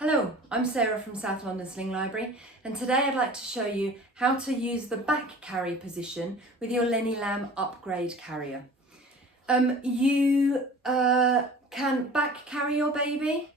Hello, I'm Sarah from South London Sling Library, and today I'd like to show you how to use the back carry position with your LennyLamb Upgrade Carrier. You can back carry your baby.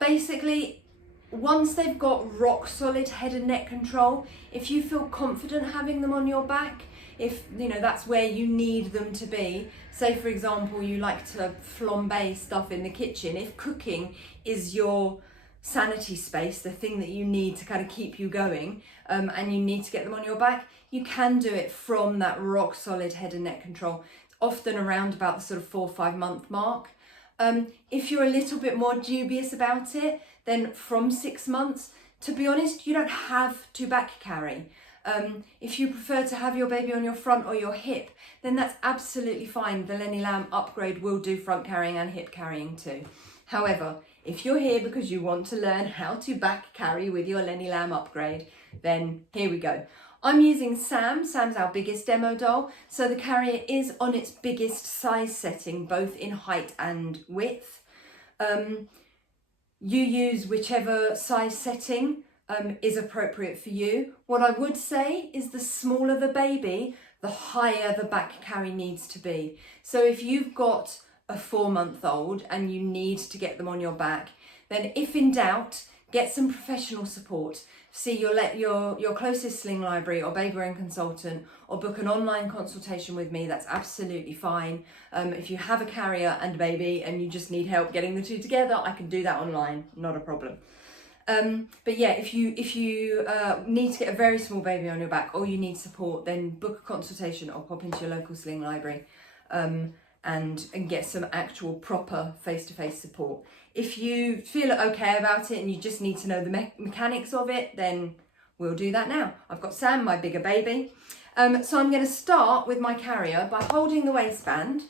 Basically, once they've got rock solid head and neck control, if you feel confident having them on your back, if you know that's where you need them to be, say for example you like to flambe stuff in the kitchen, if cooking is your sanity space, the thing that you need to kind of keep you going, and you need to get them on your back, you can do it from that rock solid head and neck control. It's often around about the sort of 4 or 5 month mark. If you're a little bit more dubious about it, then from 6 months, to be honest, you don't have to back carry. If you prefer to have your baby on your front or your hip, then that's absolutely fine. The LennyLamb Upgrade will do front carrying and hip carrying too. However, if you're here because you want to learn how to back carry with your LennyLamb Upgrade, then here we go. I'm using Sam. Sam's our biggest demo doll, so the carrier is on its biggest size setting, both in height and width. You use whichever size setting is appropriate for you. What I would say is the smaller the baby, the higher the back carry needs to be. So if you've got a 4-month-old and you need to get them on your back, then if in doubt, get some professional support. See your closest sling library or baby wearing consultant, or book an online consultation with me. That's absolutely fine. If you have a carrier and a baby and you just need help getting the two together, I can do that online, not a problem. But yeah, if you need to get a very small baby on your back or you need support, then book a consultation or pop into your local sling library and get some actual proper face-to-face support. If you feel okay about it and you just need to know the mechanics of it, then we'll do that now. I've got Sam, my bigger baby. So I'm going to start with my carrier by holding the waistband.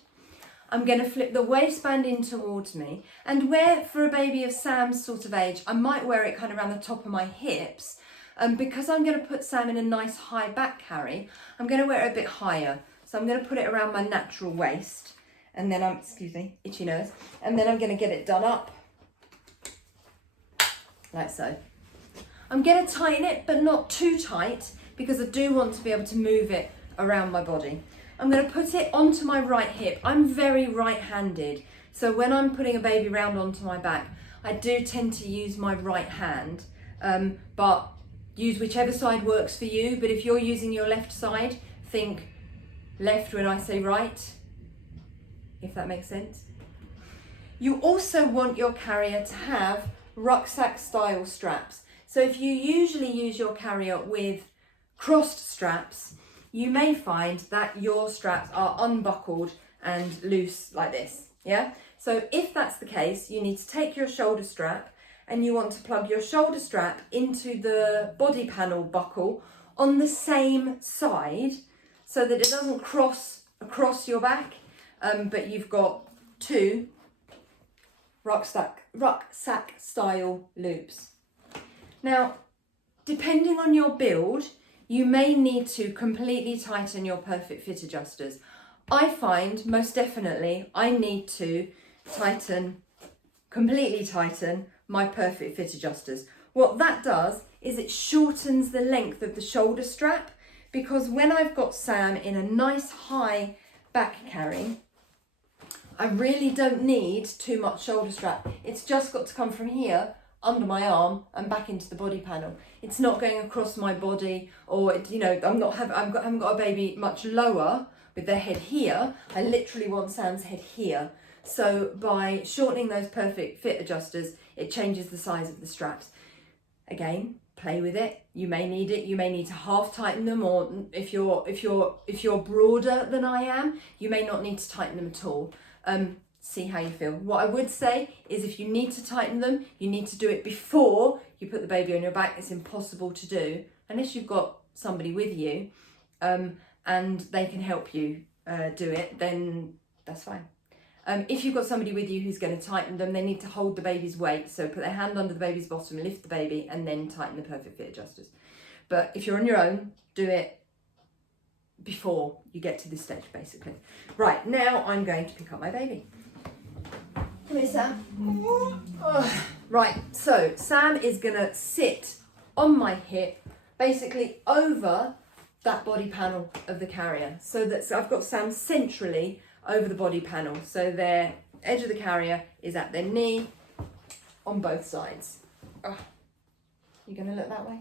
I'm going to flip the waistband in towards me, and where for a baby of Sam's sort of age, I might wear it kind of around the top of my hips. Because I'm going to put Sam in a nice high back carry, I'm going to wear it a bit higher. So I'm going to put it around my natural waist, and then excuse me, itchy nose, and then I'm going to get it done up, like so. I'm going to tighten it, but not too tight, because I do want to be able to move it around my body. I'm going to put it onto my right hip. I'm very right-handed, so when I'm putting a baby round onto my back, I do tend to use my right hand, but use whichever side works for you. But if you're using your left side, think left when I say right, if that makes sense. You also want your carrier to have rucksack style straps. So if you usually use your carrier with crossed straps, you may find that your straps are unbuckled and loose like this, yeah? So if that's the case, you need to take your shoulder strap and you want to plug your shoulder strap into the body panel buckle on the same side so that it doesn't cross across your back, but you've got 2 rucksack style loops. Now, depending on your build, you may need to completely tighten your perfect fit adjusters. I find most definitely I need to completely tighten my perfect fit adjusters. What that does is it shortens the length of the shoulder strap, because when I've got Sam in a nice high back carry, I really don't need too much shoulder strap. It's just got to come from here under my arm and back into the body panel. It's not going across my body, or you know, I haven't got a baby much lower with their head here. I literally want Sam's head here. So by shortening those perfect fit adjusters, it changes the size of the straps. Again, play with it. You may need it. You may need to half tighten them, or if you're broader than I am, you may not need to tighten them at all. See how you feel. What I would say is if you need to tighten them, you need to do it before you put the baby on your back. It's impossible to do unless you've got somebody with you and they can help you do it, then that's fine. If you've got somebody with you who's going to tighten them, they need to hold the baby's weight. So put their hand under the baby's bottom, lift the baby, and then tighten the perfect fit adjusters. But if you're on your own, do it before you get to this stage, basically. Right, now I'm going to pick up my baby. Come here, Sam. Oh. Right, so Sam is gonna sit on my hip, basically over that body panel of the carrier. So I've got Sam centrally over the body panel. So their edge of the carrier is at their knee on both sides. Oh. You gonna look that way?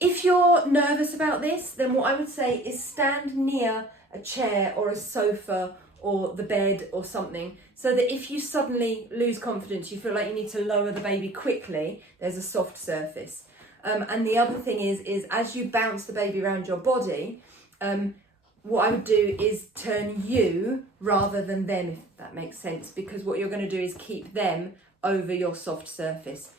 If you're nervous about this, then what I would say is stand near a chair or a sofa or the bed or something, so that if you suddenly lose confidence, you feel like you need to lower the baby quickly, there's a soft surface. And the other thing is as you bounce the baby around your body, what I would do is turn you rather than them, if that makes sense, because what you're going to do is keep them over your soft surface.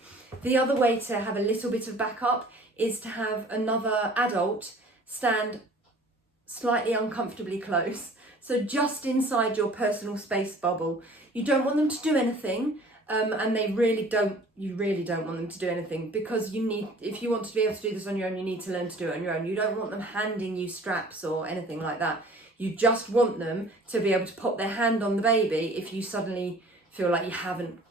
The other way to have a little bit of backup is to have another adult stand slightly uncomfortably close. So just inside your personal space bubble. You don't want them to do anything, and you really don't want them to do anything, because if you want to be able to do this on your own, you need to learn to do it on your own. You don't want them handing you straps or anything like that. You just want them to be able to pop their hand on the baby if you suddenly feel like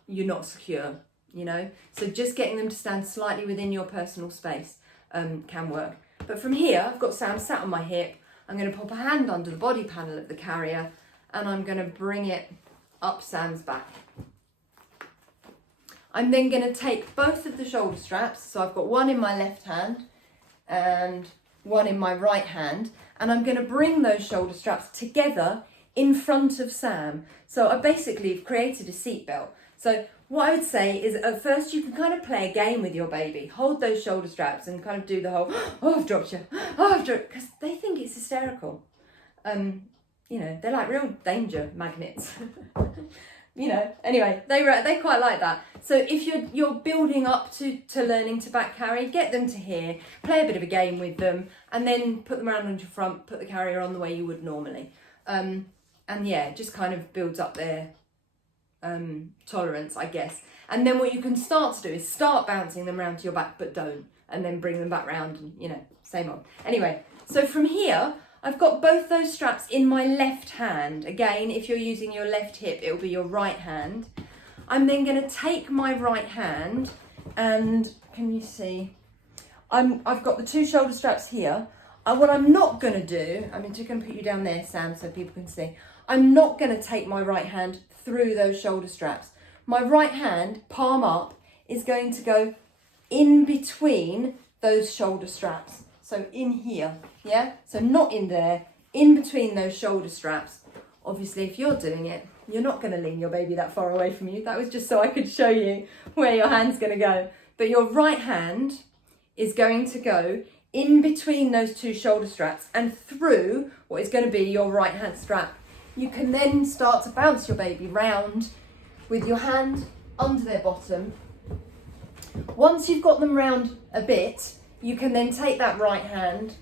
you're not secure, you know? So just getting them to stand slightly within your personal space can work. But from here, I've got Sam sat on my hip. I'm going to pop a hand under the body panel of the carrier, and I'm going to bring it up Sam's back. I'm then going to take both of the shoulder straps, so I've got one in my left hand and one in my right hand, and I'm going to bring those shoulder straps together in front of Sam. So I basically have created a seat belt. So what I would say is, at first you can kind of play a game with your baby. Hold those shoulder straps and kind of do the whole, oh, I've dropped you, oh, I've dropped, because they think it's hysterical. You know, they're like real danger magnets. You know, anyway, they quite like that. So if you're building up to learning to back carry, get them to here, play a bit of a game with them, and then put them around on your front, put the carrier on the way you would normally. And yeah, just kind of builds up their tolerance, I guess. And then what you can start to do is start bouncing them around to your back, but don't, and then bring them back round, and you know, same old. Anyway, so from here, I've got both those straps in my left hand. Again, if you're using your left hip, it'll be your right hand. I'm then going to take my right hand, and can you see? I've got the two shoulder straps here. What I'm not going to do, I'm just going to put you down there, Sam, so people can see. I'm not going to take my right hand through those shoulder straps. My right hand, palm up, is going to go in between those shoulder straps. So in here, yeah? So not in there, in between those shoulder straps. Obviously, if you're doing it, you're not going to lean your baby that far away from you. That was just so I could show you where your hand's going to go. But your right hand is going to go in between those two shoulder straps and through what is going to be your right hand strap. You can then start to bounce your baby round with your hand under their bottom. Once you've got them round a bit, you can then take that right hand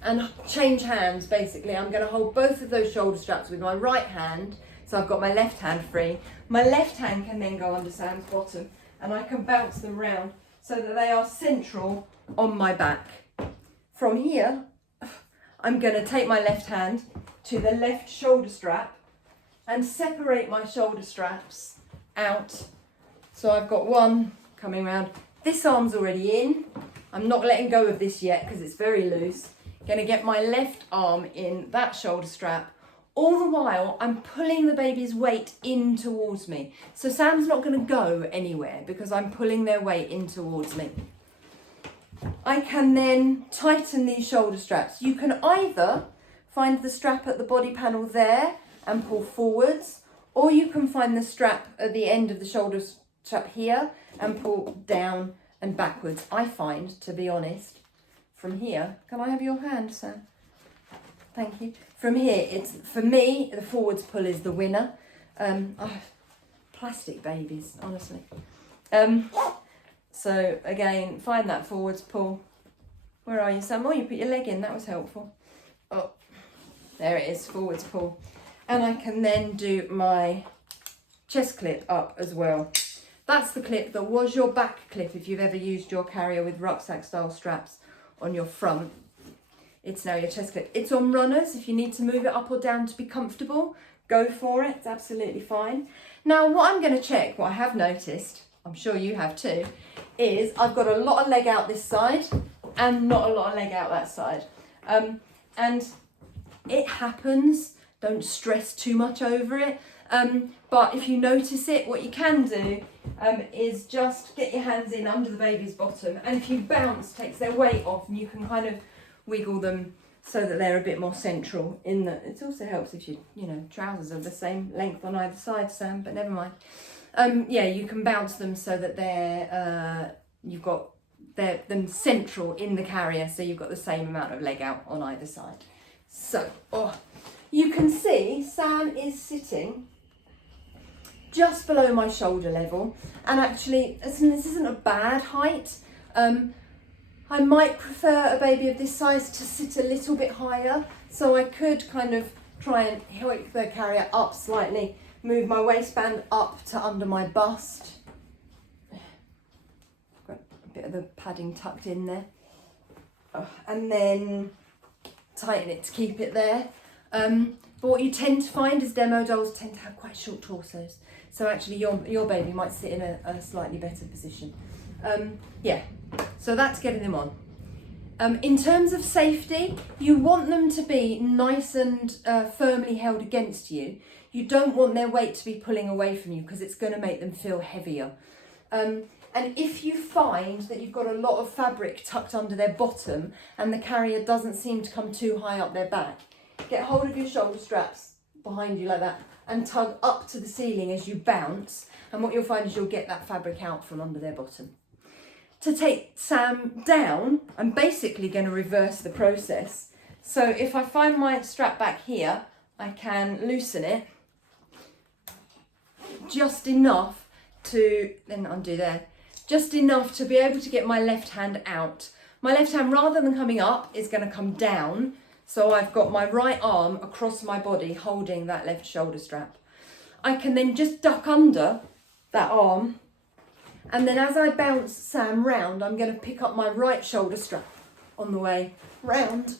and change hands, basically. I'm going to hold both of those shoulder straps with my right hand, so I've got my left hand free. My left hand can then go under Sam's bottom, and I can bounce them round so that they are central on my back. From here, I'm going to take my left hand to the left shoulder strap and separate my shoulder straps out. So I've got one coming round. This arm's already in. I'm not letting go of this yet because it's very loose. Going to get my left arm in that shoulder strap. All the while, I'm pulling the baby's weight in towards me. So Sam's not going to go anywhere because I'm pulling their weight in towards me. I can then tighten these shoulder straps. You can either find the strap at the body panel there and pull forwards, or you can find the strap at the end of the shoulder strap here and pull down and backwards. I find, to be honest, from here, can I have your hand, Sam? Thank you. From here, for me, the forwards pull is the winner. Plastic babies, honestly. So again, find that forwards pull. Where are you, Sam? Oh, you put your leg in, that was helpful. Oh, there it is, forwards pull. And I can then do my chest clip up as well. That's the clip that was your back clip if you've ever used your carrier with rucksack style straps on your front. it's now your chest clip. It's on runners. If you need to move it up or down to be comfortable, go for it. It's absolutely fine. Now, what I'm going to check, what I have noticed, I'm sure you have too, is I've got a lot of leg out this side and not a lot of leg out that side. And it happens. Don't stress too much over it. But if you notice it, what you can do is just get your hands in under the baby's bottom, and if you bounce, takes their weight off, and you can kind of wiggle them so that they're a bit more central in the. It also helps if you know, trousers are the same length on either side, Sam, but never mind. Yeah, you can bounce them so that they're you've got them central in the carrier, so you've got the same amount of leg out on either side. So, you can see Sam is sitting just below my shoulder level, and actually this isn't a bad height. I might prefer a baby of this size to sit a little bit higher, so I could kind of try and hoik the carrier up slightly, move my waistband up to under my bust. Got a bit of the padding tucked in there, and then tighten it to keep it there. But what you tend to find is demo dolls tend to have quite short torsos, so actually your baby might sit in a slightly better position. Yeah, so that's getting them on. In terms of safety, you want them to be nice and firmly held against you. You don't want their weight to be pulling away from you, because it's going to make them feel heavier. And if you find that you've got a lot of fabric tucked under their bottom and the carrier doesn't seem to come too high up their back, get hold of your shoulder straps behind you like that and tug up to the ceiling as you bounce, and what you'll find is you'll get that fabric out from under their bottom. To take Sam down, I'm basically going to reverse the process. So if I find my strap back here, I can loosen it just enough to, then undo there, just enough to be able to get my left hand out. My left hand, rather than coming up, is going to come down. So I've got my right arm across my body holding that left shoulder strap. I can then just duck under that arm, and then as I bounce Sam round, I'm going to pick up my right shoulder strap on the way round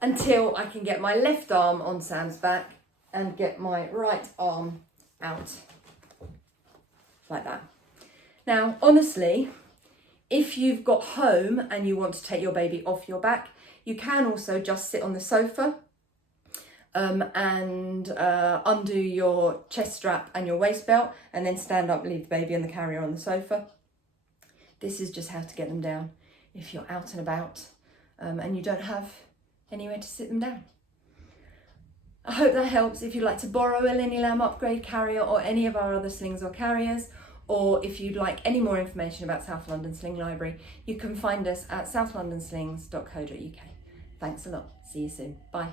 until I can get my left arm on Sam's back and get my right arm out like that. Now, honestly, if you've got home and you want to take your baby off your back, you can also just sit on the sofa and undo your chest strap and your waist belt, and then stand up, leave the baby and the carrier on the sofa. This is just how to get them down if you're out and about and you don't have anywhere to sit them down. I hope that helps. If you'd like to borrow a LennyLamb Upgrade Carrier or any of our other slings or carriers, or if you'd like any more information about South London Sling Library, you can find us at southlondonslings.co.uk. Thanks a lot. See you soon. Bye.